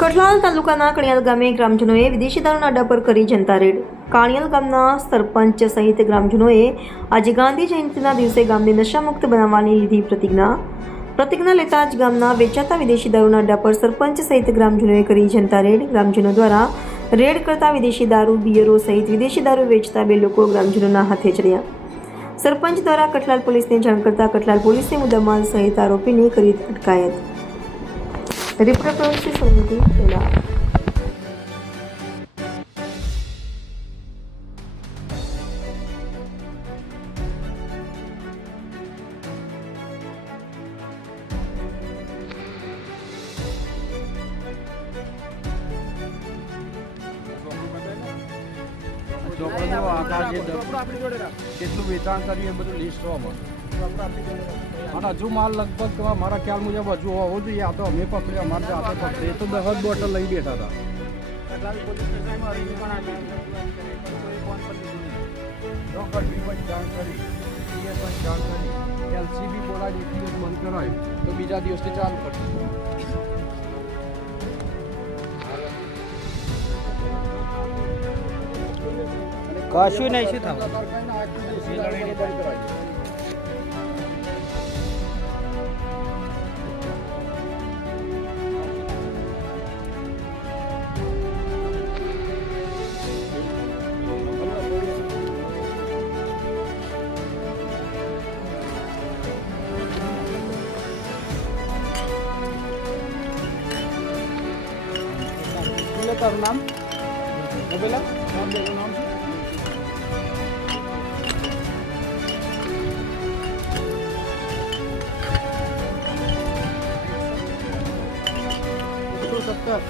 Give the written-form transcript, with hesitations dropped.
કઠલાલ તાલુકાના કણિયાલ ગામે ગ્રામજનોએ વિદેશી દારૂના અડ્ડા પર કરી જનતા રેડ. કાણિયાલ ગામના સરપંચ સહિત ગ્રામજનોએ આજે ગાંધી જયંતિના દિવસે ગામને નશામુક્ત બનાવવાની લીધી પ્રતિજ્ઞા લેતા જ ગામના વેચાતા વિદેશી દારૂના અડ્ડા પર સરપંચ સહિત ગ્રામજનોએ કરી જનતા રેડ. ગ્રામજનો દ્વારા રેડ કરતા વિદેશી દારૂ, બિયરો સહિત વિદેશી દારૂ વેચતા 2 લોકો ગ્રામજનોના હાથે ચડ્યા. સરપંચ દ્વારા કઠલાલ પોલીસને જાણ કરતા કઠલાલ પોલીસે મુદ્દામાલ સહિત આરોપીની કરી અટકાયત. રિપોર્ટર સંગીત પહેલા કેટલું વેચાણ કર્યું એ બધું લિસ્ટ હોવા અને હજુ માલ લગભગ મારા ખ્યાલ મુજબ હજુ હોવો જોઈએ. આ તો અમે પકડ્યા, અમારે હાથે પકડે તો 10 બોટલ લઈ બેઠા હતા. જાણ કરી, LCB બોલાવી, દિવસ બંધ કરાયું તો બીજા દિવસથી ચાલુ કરશે. કશું નહીં, શું થયું? તારું નામ પેલા નામ છે સત્તર